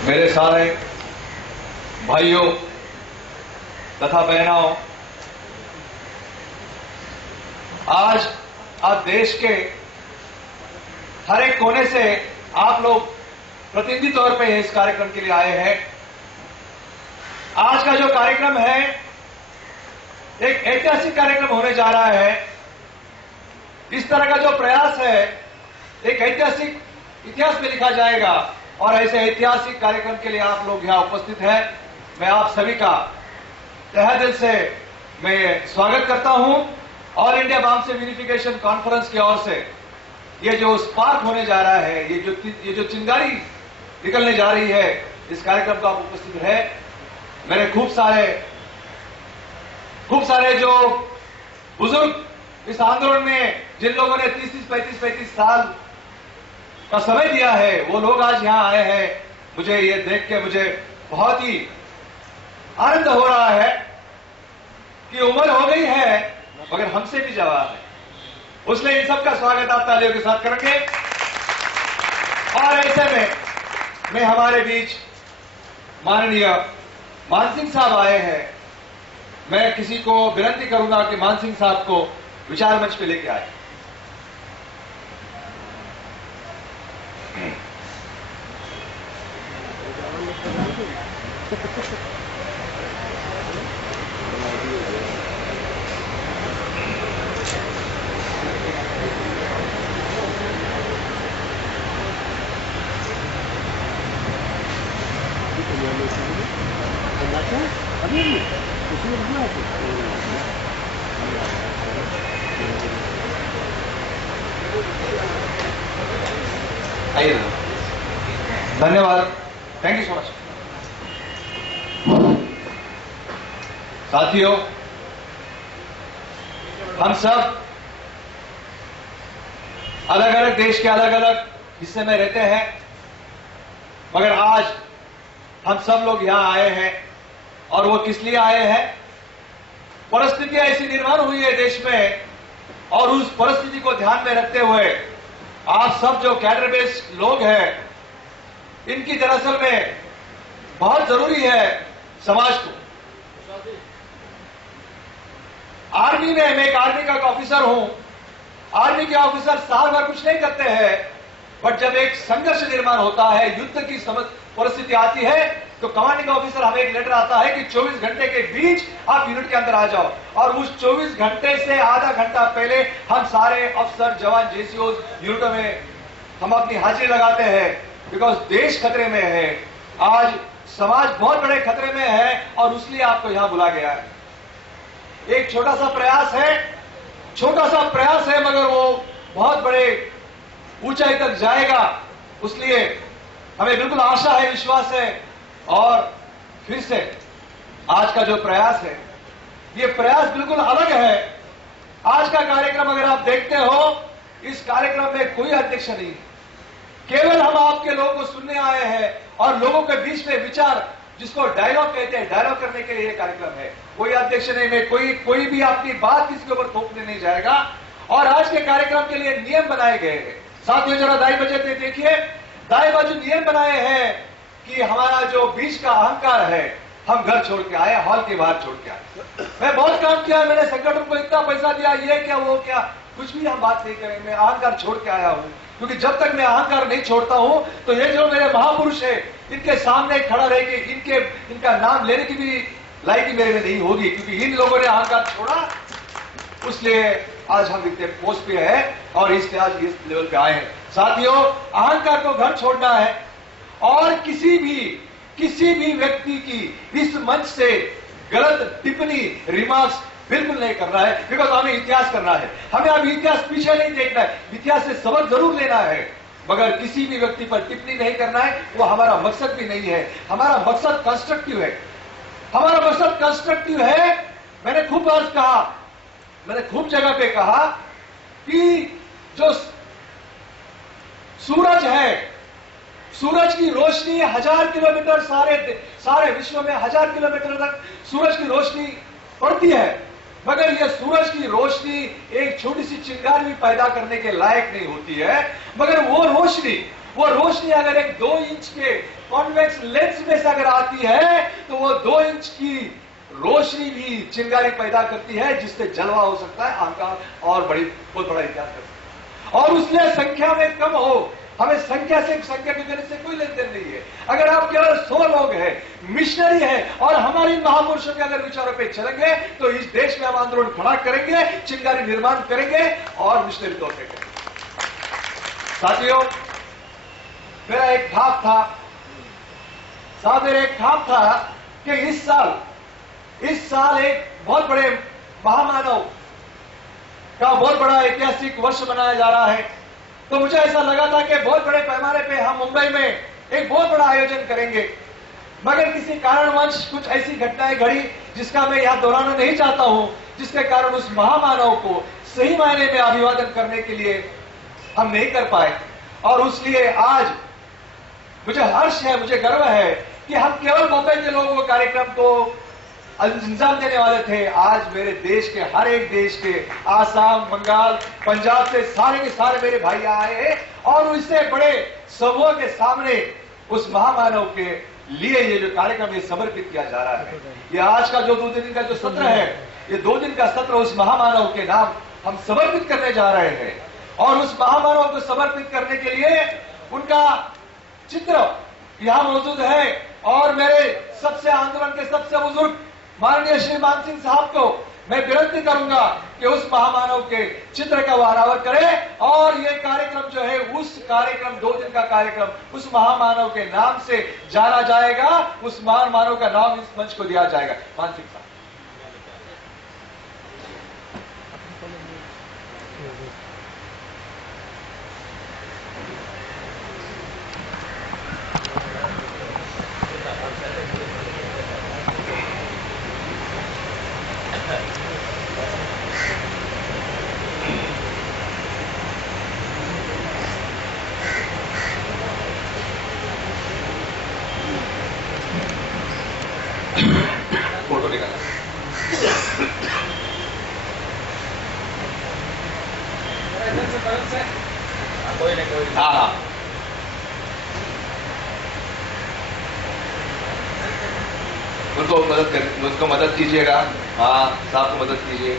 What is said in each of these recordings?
मेरे सारे भाइयों तथा बहनों, आज देश के हर एक कोने से आप लोग प्रतिनिधि तौर पे इस कार्यक्रम के लिए आए हैं। आज का जो कार्यक्रम है एक ऐतिहासिक कार्यक्रम होने जा रहा है। इस तरह का जो प्रयास है एक ऐतिहासिक इतिहास में लिखा जाएगा और ऐसे ऐतिहासिक कार्यक्रम के लिए आप लोग यहां उपस्थित हैं। मैं आप सभी का तहे दिल से मैं स्वागत करता हूं। ऑल इंडिया बामसेन यूनिफिकेशन कॉन्फ्रेंस की ओर से ये जो स्पार्क होने जा रहा है, ये जो चिंगारी निकलने जा रही है, इस कार्यक्रम को आप उपस्थित है। मेरे खूब सारे जो बुजुर्ग इस आंदोलन में जिन लोगों ने 30-35 साल का समय दिया है, वो लोग आज यहां आए हैं। मुझे ये देख के मुझे बहुत ही आनंद हो रहा है कि उम्र हो गई है मगर हमसे भी जवान है। उसलिए इन सबका स्वागत आप तालियों के साथ करेंगे। और ऐसे में मैं हमारे बीच माननीय मान सिंह साहब आए हैं। मैं किसी को विनती करूंगा कि मान सिंह साहब को विचार मंच पे लेके आए। आइए, धन्यवाद, थैंक यू सो मच। साथियों, हम सब अलग अलग देश के अलग अलग हिस्से में रहते हैं, मगर आज हम सब लोग यहां आए हैं। और वो किस लिए आए हैं? परिस्थितियां ऐसी निर्माण हुई है देश में, और उस परिस्थिति को ध्यान में रखते हुए आप सब जो कैडर बेस्ड लोग हैं, इनकी दरअसल में बहुत जरूरी है समाज को। आर्मी में मैं एक आर्मी का ऑफिसर हूं। आर्मी के ऑफिसर साल भर कुछ नहीं करते हैं, बट जब एक संघर्ष निर्माण होता है, युद्ध की परिस्थिति आती है, तो कमांडिंग ऑफिसर हमें एक लेटर आता है कि 24 घंटे के बीच आप यूनिट के अंदर आ जाओ। और उस 24 घंटे से आधा घंटा पहले हम सारे अफसर, जवान, जेसीओ यूनिटों में हम अपनी हाजिरी लगाते हैं, बिकॉज देश खतरे में है। आज समाज बहुत बड़े खतरे में है और उसलिए आपको यहां बुला गया है। एक छोटा सा प्रयास है मगर वो बहुत बड़े ऊंचाई तक जाएगा। उसलिए हमें बिल्कुल आशा है, विश्वास है। और फिर से आज का जो प्रयास है, ये प्रयास बिल्कुल अलग है। आज का कार्यक्रम अगर आप देखते हो, इस कार्यक्रम में कोई अध्यक्ष नहीं है, केवल हम आपके लोगों को सुनने आए हैं और लोगों के बीच में विचार, जिसको डायलॉग कहते हैं, डायलॉग करने के लिए ये कार्यक्रम है। कोई अध्यक्ष नहीं, में कोई भी अपनी बात किसी के ऊपर थोपने नहीं जाएगा। और आज के कार्यक्रम के लिए नियम बनाए गए हैं। साथियों, जरा दाई बजे देखिए, दाई बाजू नियम बनाए हैं कि हमारा जो बीच का अहंकार है, हम घर छोड़ के आए, हॉल के बाहर छोड़ के आए। मैं बहुत काम किया, मैंने संगठन को इतना पैसा दिया, ये क्या वो क्या, कुछ भी हम बात नहीं करें। मैं अहंकार छोड़ के आया हूं, क्योंकि जब तक मैं अहंकार नहीं छोड़ता हूं तो ये जो मेरे महापुरुष है, इनके सामने खड़ा रह के इनका नाम लेने की भी लायकी मेरे में नहीं होगी, क्योंकि इन लोगों ने अहंकार छोड़ा। इसलिए आज हम इतने पोस्ट पे है और इसलिए आज इस लेवल पे आए हैं। साथियों, अहंकार को घर छोड़ना है और किसी भी व्यक्ति की इस मंच से गलत टिप्पणी, रिमार्क्स बिल्कुल नहीं करना है, बिकॉज हमें इतिहास करना है। हमें अभी इतिहास पीछे नहीं देखना है, इतिहास से सबक जरूर लेना है, मगर किसी भी व्यक्ति पर टिप्पणी नहीं करना है। वो हमारा मकसद भी नहीं है। हमारा मकसद कंस्ट्रक्टिव है। मैंने खूब बार कहा, मैंने खूब जगह पे कहा कि जो सूरज है, सूरज की रोशनी 1000 किलोमीटर, सारे विश्व में 1000 किलोमीटर तक सूरज की रोशनी पड़ती है, मगर यह सूरज की रोशनी एक छोटी सी चिंगारी भी पैदा करने के लायक नहीं होती है। मगर वो रोशनी अगर एक 2 इंच के कॉन्वेक्स लेंस में से अगर आती है तो वो 2 इंच की रोशनी भी चिंगारी पैदा करती है, जिससे जलवा हो सकता है, आपका और बहुत बड़ा इतिहास कर सकता है। और उसलिए संख्या में कम हो, हमें संख्या के देने से कोई लेन देन नहीं है। अगर आप केवल 100 लोग हैं, मिशनरी है, और हमारी महापुरुषों के अगर विचारों पे चलेंगे तो इस देश में हम आंदोलन खड़ा करेंगे, चिंगारी निर्माण करेंगे और मिशनरी तौर पर करेंगे। साथियों, मेरा एक ख्वाब था कि इस साल एक बहुत बड़े महामानव का बहुत बड़ा ऐतिहासिक वर्ष मनाया जा रहा है। तो मुझे ऐसा लगा था कि बहुत बड़े पैमाने पे हम मुंबई में एक बहुत बड़ा आयोजन करेंगे, मगर किसी कारणवश कुछ ऐसी घटनाएं घड़ी जिसका मैं यहां दोहराना नहीं चाहता हूं, जिसके कारण उस महामानव को सही मायने में अभिवादन करने के लिए हम नहीं कर पाए। और उसलिए आज मुझे हर्ष है, मुझे गर्व है कि हम केवल मुंबई के लोगों को कार्यक्रम को अंजाम देने वाले थे। आज मेरे देश के, हर एक देश के, आसाम, बंगाल, पंजाब से सारे के सारे मेरे भाई आए हैं और इससे बड़े समूह के सामने उस महामानव के लिए ये जो कार्यक्रम ये समर्पित किया जा रहा है। ये आज का जो 2 दिन का जो सत्र है, ये 2 दिन का सत्र उस महामानव के नाम हम समर्पित करने जा रहे हैं। और उस महामानव को समर्पित करने के लिए उनका चित्र यहां मौजूद है। और मेरे सबसे आंदोलन के सबसे बुजुर्ग माननीय श्री मान सिंह साहब को मैं विनती करूंगा कि उस महामानव के चित्र का अनावरण करें। और ये कार्यक्रम जो है, उस कार्यक्रम 2 दिन का कार्यक्रम उस महामानव के नाम से जाना जाएगा, उस महामानव का नाम इस मंच को दिया जाएगा। मान सिंह साहब। फोटो निकाला। हाँ, उनको मदद कीजिएगा। हाँ, साहब को मदद कीजिए।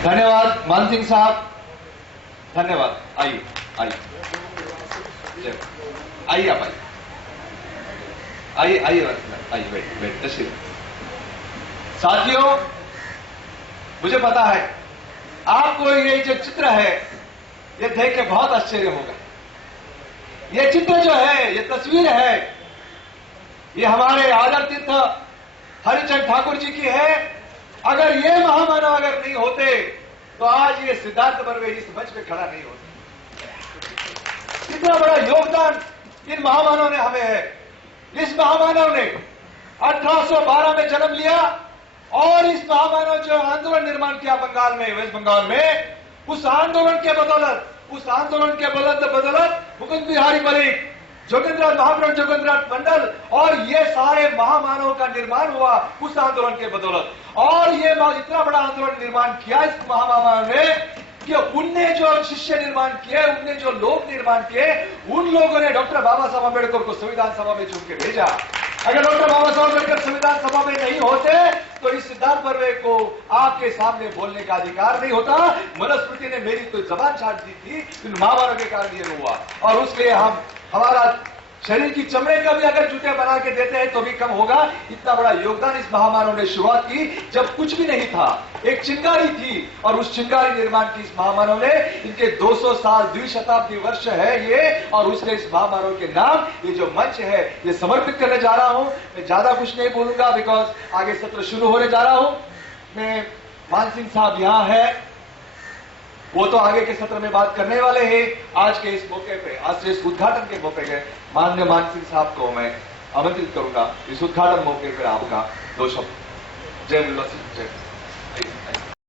धन्यवाद मान सिंह साहब, धन्यवाद। आइए आइए आप आइए बैठ तशरीफ। साथियों, मुझे पता है आपको ये जो चित्र है ये देख के बहुत आश्चर्य होगा। ये चित्र जो है, ये तस्वीर है, ये हमारे आदर तीर्थ हरिचंद ठाकुर जी की है। अगर ये महामानव अगर नहीं होते तो आज ये सिद्धार्थ बर्वे इस मंच पे खड़ा नहीं होता। कितना बड़ा योगदान इन महामानव ने हमें है। इस महामानव ने 1812 में जन्म लिया और इस महामानव जो आंदोलन निर्माण किया बंगाल में, वेस्ट बंगाल में, उस आंदोलन के बदौलत मुकुंद बिहारी मलिक, जोगेंद्रनाथ महाप्रभु, जोगेंद्रनाथ मंडल और ये सारे महामानव का निर्माण हुआ उस आंदोलन के बदौलत। और ये इतना बड़ा आंदोलन निर्माण किया इस महामानव ने कि उनने जो शिष्य निर्माण किए, उनने जो लोग निर्माण किए, उन लोगों ने डॉक्टर बाबा साहब अम्बेडकर को संविधान सभा में चुन के भेजा। अगर डॉक्टर बाबा साहब अम्बेडकर संविधान सभा में नहीं होते तो इस सिद्धार्थ बर्वे को आपके सामने बोलने का अधिकार नहीं होता। मनुस्मृति ने मेरी तो जबान छाट दी थी, इन महामानव के कारण ये हुआ। और उसलिए हमारा शरीर की चमड़े का भी अगर जूते बना के देते हैं तो भी कम होगा। इतना बड़ा योगदान इस महामानव ने शुरुआत की जब कुछ भी नहीं था, एक चिंगारी थी, और उस चिंगारी निर्माण की इस महामानव ने। इनके 200 साल द्विशताब्दी वर्ष है ये, और उसने इस महामानव के नाम ये जो मंच है ये समर्पित करने जा रहा हूं। मैं ज्यादा कुछ नहीं बोलूंगा बिकॉज आगे सत्र शुरू होने जा रहा हूं। मैं मान सिंह साहब यहां है, वो तो आगे के सत्र में बात करने वाले हैं। आज के इस मौके पे, आज से इस उद्घाटन के मौके पे माननीय मान सिंह साहब को मैं आमंत्रित करूंगा इस उद्घाटन मौके पर आपका 2 शब्द। जय लल्ला सिंह, जय।